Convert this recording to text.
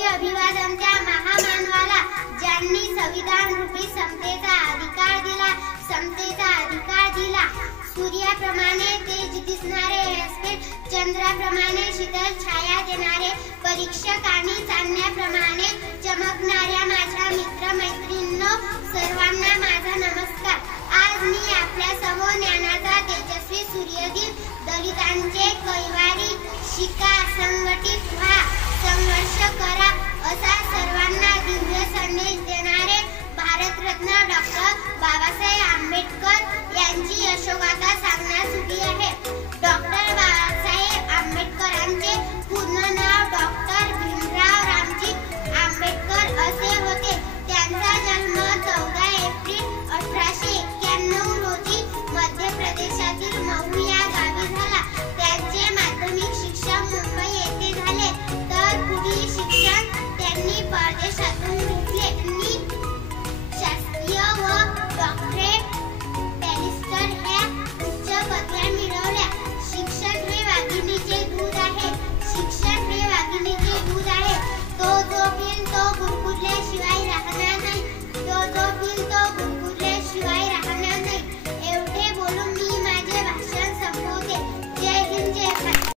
कोटी अभिवादन त्या महामानवाला, ज्यांनी संविधान रूपी समतेचा अधिकार दिला. सूर्याप्रमाणे तेज दिसणारे व्यासपीठ, चंद्राप्रमाणे शीतल छाया देणारे, परीक्षक आणि चांदण्याप्रमाणे चमकणाऱ्या माझ्या मित्र मैत्रिणींनो, सर्वांना माझा नमस्कार. आज मी आपल्या समोर ज्ञानाचा तेजस्वी सूर्यदिन, दलितांचे कैवारी शिका, संघटित व्हा, संघर्ष करा असा सर्वांना दिव्य संदेश देणारे भारतरत्न डॉक्टर बाबासाहेब आंबेडकर यांची यशोगाथा सांगण्यास उभी आहे. डॉक्टर बाबासाहेब आंबेडकरांचे पूर्ण